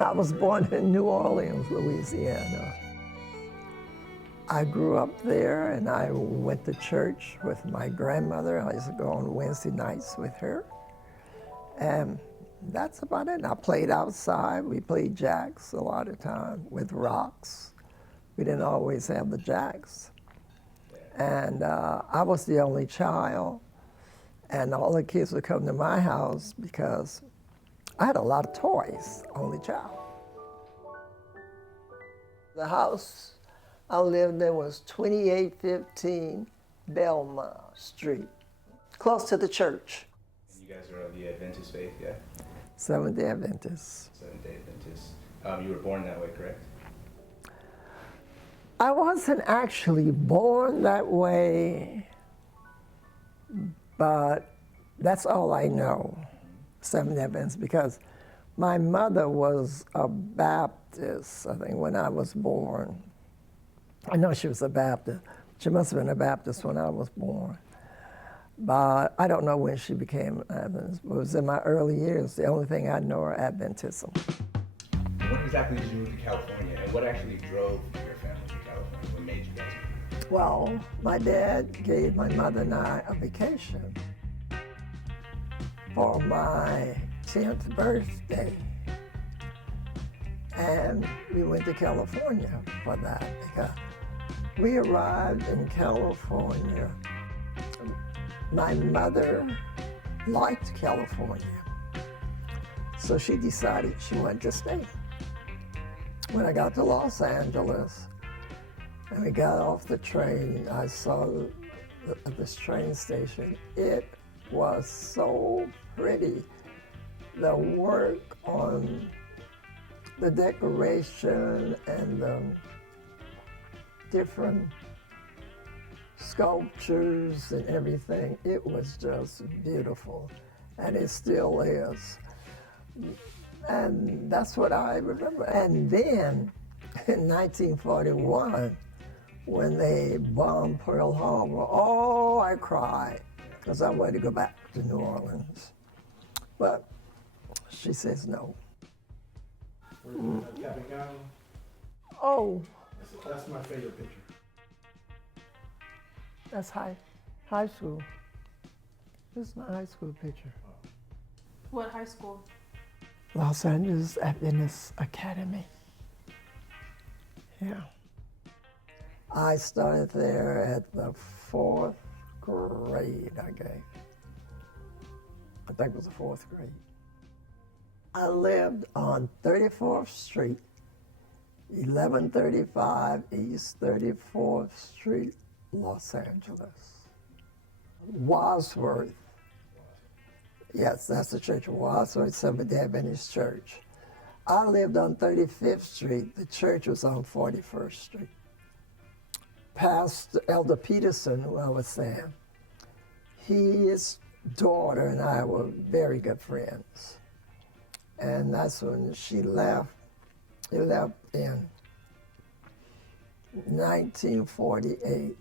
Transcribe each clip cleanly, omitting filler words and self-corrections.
I was born in New Orleans, Louisiana. I grew up there and I went to church with my grandmother. I used to go on Wednesday nights with her. And that's about it. I played outside. We played jacks a lot of time with rocks. We didn't always have the jacks. And I was the only child. And all the kids would come to my house because I had a lot of toys, only child. The house I lived in was 2815 Belmont Street, close to the church. You guys are of the Adventist faith, yeah? Seventh-day Adventist. Seventh-day Adventist. You were born that way, correct? I wasn't actually born that way, but that's all I know, Seventh-day Adventist, because my mother was a Baptist, I think, when I was born. I know she was a Baptist. She must have been a Baptist when I was born. But I don't know when she became an Adventist. It was in my early years. The only thing I know are Adventism. When exactly did you move to California, and what actually drove your family to California? What made you guys move? Well, my dad gave my mother and I a vacation for my 10th birthday. And we went to California for that because we arrived in California. My mother liked California, so she decided she wanted to stay. When I got to Los Angeles and we got off the train, I saw this train station. It was so pretty. The work on the decoration and the different sculptures and everything, it was just beautiful, and it still is. And that's what I remember. And then in 1941, when they bombed Pearl Harbor, oh, I cried, because I wanted to go back to New Orleans. But she says no. Oh. That's my favorite picture. That's high school. This is my high school picture. What high school? Los Angeles Adventist Academy. Yeah. I started there at the 4th grade, I think it was the 4th grade. I lived on 34th Street, 1135 East 34th Street, Los Angeles. Wadsworth. Yes, that's the church of Wadsworth Seventh-day Adventist Church. I lived on 35th Street. The church was on 41st Street. Pastor Elder Peterson, who I was saying, his daughter and I were very good friends. And that's when she left. She left in 1948.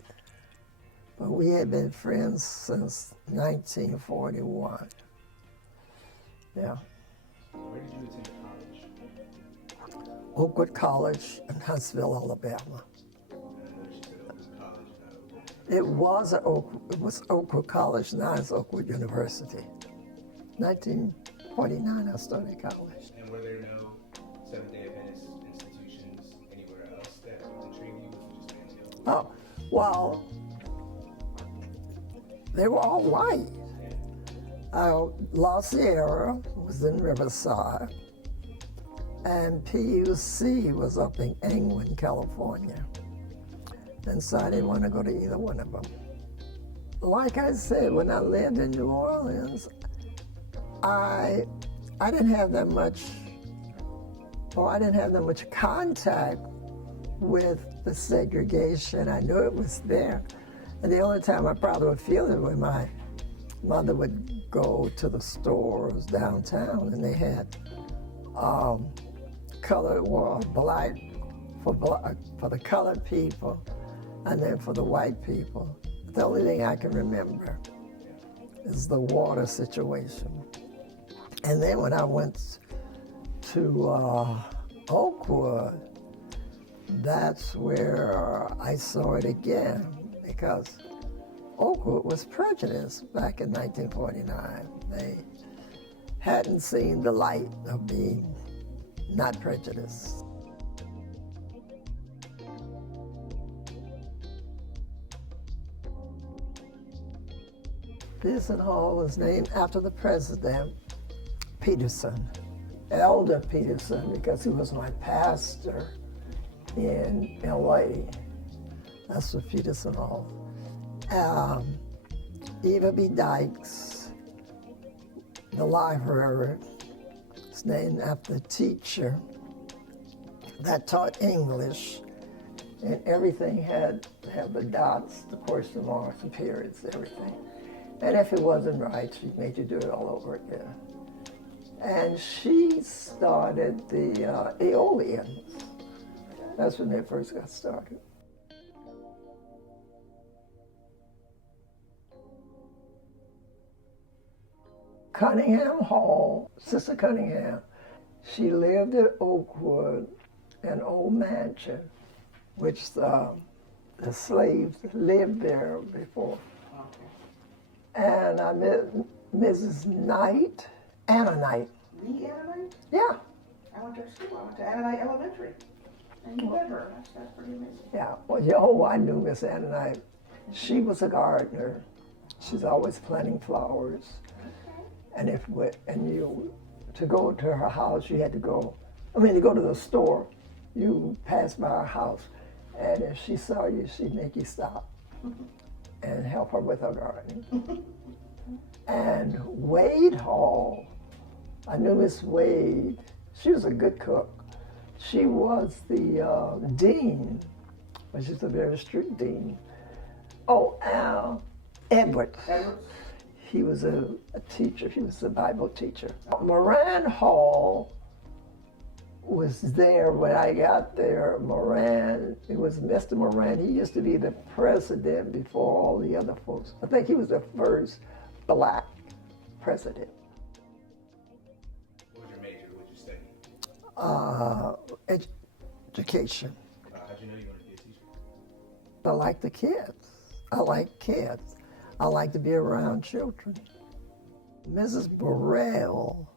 But we had been friends since 1941. Yeah. Where did you attend college? Oakwood College in Huntsville, Alabama. It was Oakwood College, now it's Oakwood University. 1949, I started college. And were there no Seventh-day Adventist institutions anywhere else that intrigued you? Just mainly Oakwood? Oh, well, they were all white. La Sierra was in Riverside, and PUC was up in England, California. And so I didn't want to go to either one of them. Like I said, when I lived in New Orleans, I didn't have that much contact with the segregation. I knew it was there. And the only time I probably would feel it when my mother would go to the stores downtown and they had colored wall, black for the colored people, and then for the white people. The only thing I can remember is the water situation. And then when I went to Oakwood, that's where I saw it again, because Oakwood was prejudiced back in 1949. They hadn't seen the light of being not prejudiced. Peterson Hall was named after the president, Peterson, Elder Peterson, because he was my pastor in LA. That's what Peterson Hall. Eva B. Dykes, the library, is named after the teacher that taught English, and everything had to have the dots, the question marks, the periods, everything. And if it wasn't right, she made you do it all over again. And she started the Aeolians. That's when they first got started. Cunningham Hall, Sister Cunningham, she lived at Oakwood, an old mansion, which the slaves lived there before. And I met Mrs. Knight, Anna Knight. The Anna Knight? Yeah. I went to her school. I went to Anna Knight Elementary. And you met her. That's pretty amazing. Yeah. Well, I knew Miss Anna Knight. She was a gardener. She's always planting flowers. And to go to her house, you had to go. To go to the store, you passed by her house, and if she saw you, she'd make you stop and help her with her gardening. And Wade Hall, I knew Miss Wade. She was a good cook. She was the dean, but she's a very strict dean. Edward. He was a teacher. He was a Bible teacher. Moran Hall was there when I got there. It was Mr. Moran. He used to be the president before all the other folks. I think he was the first black president. What was your major? What did you study? Education. How'd you know you wanted to be a teacher? I like the kids. I like kids. I like to be around children. Mrs. Burrell,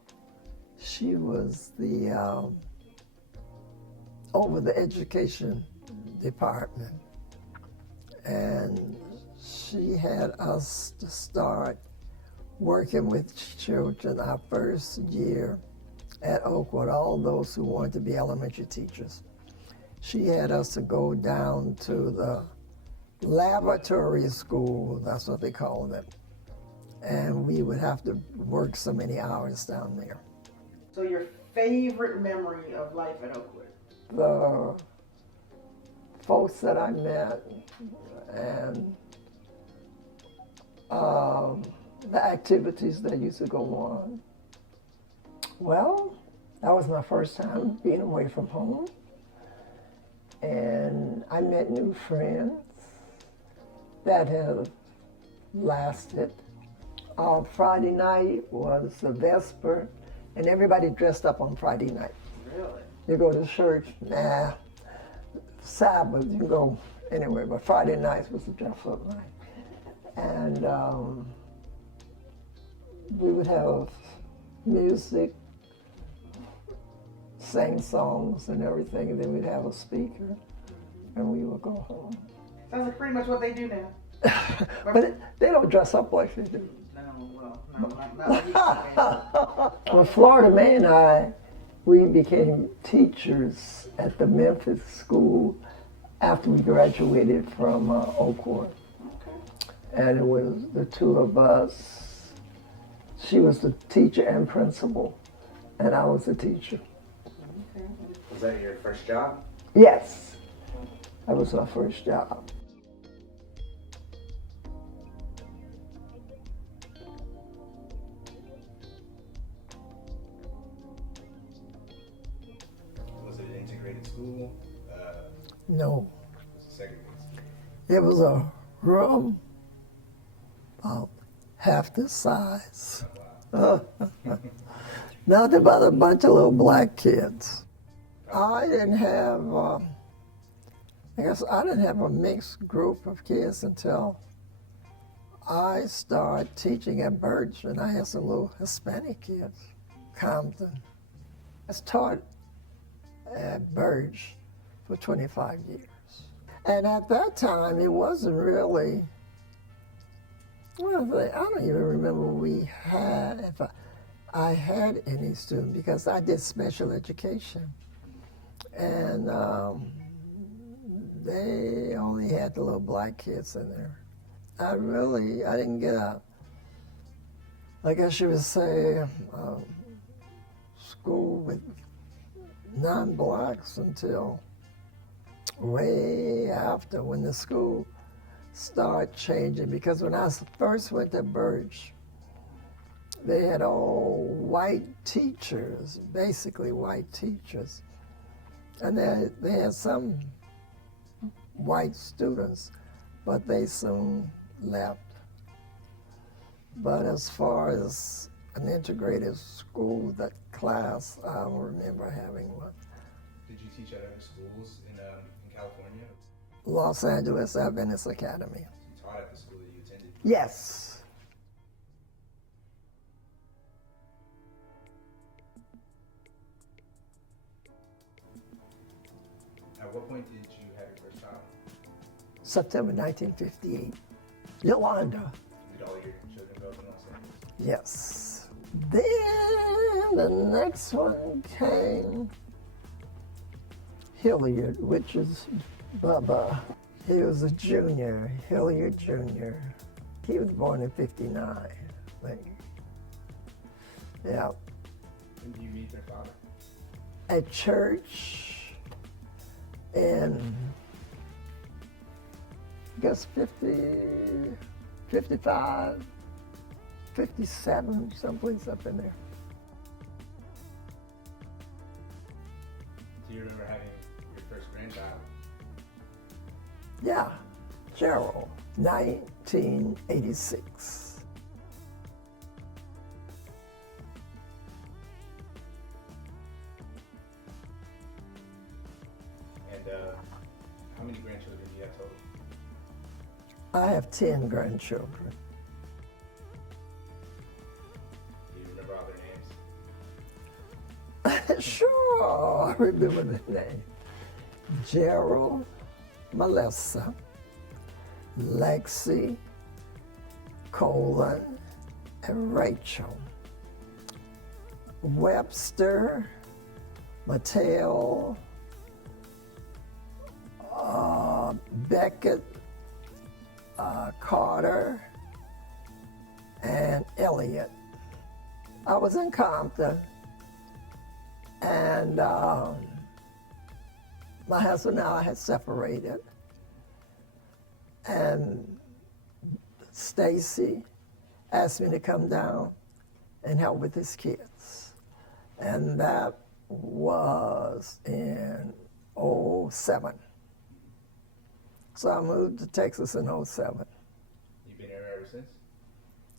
she was the over the education department, and she had us to start working with children our first year at Oakwood, all those who wanted to be elementary teachers. She had us to go down to the laboratory school, that's what they called it, and we would have to work so many hours down there. So your favorite memory of life at Oakwood? The folks that I met and the activities that used to go on. Well, that was my first time being away from home, and I met new friends that have lasted. Friday night was the Vesper, and everybody dressed up on Friday night. Really? You go to church, Sabbath, you can go anywhere, but Friday nights was the dress up night. And we would have music, sing songs and everything, and then we'd have a speaker, and we would go home. Sounds like pretty much what they do now. But they don't dress up like they do. No, not Well, Florida Mae and I, we became teachers at the Memphis school after we graduated from Oakwood. Okay. And it was the two of us. She was the teacher and principal, and I was the teacher. Okay. Was that your first job? Yes, that was my first job. Was it an integrated school? No, Was it segregated? it was a room about half this size. Wow. Nothing but a bunch of little black kids. I didn't have, I guess I didn't have a mixed group of kids until I started teaching at Birch, and I had some little Hispanic kids, Compton. I taught at Birch for 25 years. And at that time, it wasn't really, well, I don't even remember we had, if I had any students, because I did special education. And they only had the little black kids in there. I didn't get a, I guess you would say, school with non-blacks until way after, when the school started changing. Because when I first went to Birch, they had all white teachers, basically white teachers. And they had some white students, but they soon left. But as far as an integrated school, that class, I don't remember having one. Did you teach at other schools in California? Los Angeles Adventist Academy. You taught at the school that you attended? Yes. At what point did you have your first child? September 1958. Yolanda. Did all your children grow up in Los Angeles? Yes. Then the next one came Hilliard, which is Bubba. He was a junior, Hilliard Jr. He was born in 59, I think. Yeah. When did you meet their father? At church in, I guess, 50, 55, 57, someplace up in there. Do you remember having your first grandchild? Yeah, Gerald, 1986. And how many grandchildren do you have total? I have 10 grandchildren. Do you remember all their names? Sure, I remember the name. Gerald, Melissa, Lexy, Colin, and Rachel. Webster, Mateo, Beckett, Carter, and Elliot. I was in Compton, and my husband and I had separated, and Stacy asked me to come down and help with his kids. And that was in '07. So I moved to Texas in '07. You've been here ever since?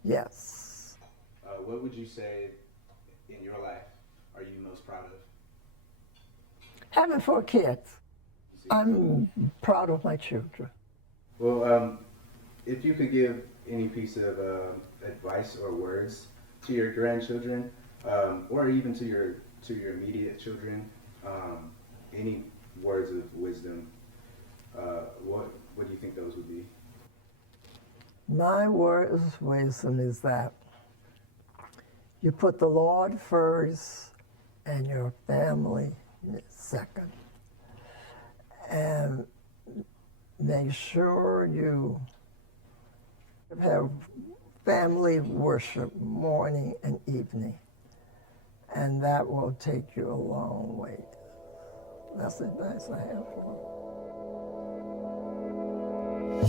Yes. What would you say in your life are you most proud of? Having 4 kids. I'm proud of my children. Well, if you could give any piece of advice or words to your grandchildren, or even to your immediate children, any words of wisdom, what do you think those would be? My word of wisdom is that you put the Lord first and your family second. And make sure you have family worship morning and evening. And that will take you a long way. That's the advice I have for them.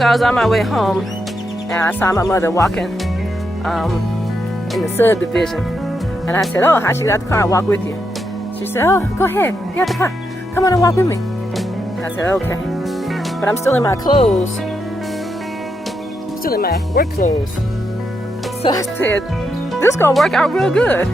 So I was on my way home, and I saw my mother walking in the subdivision. And I said, oh, how'd she get out the car and walk with you? She said, oh, go ahead, get out the car. Come on and walk with me. And I said, okay. But I'm still in my clothes, still in my work clothes. So I said, this is gonna work out real good.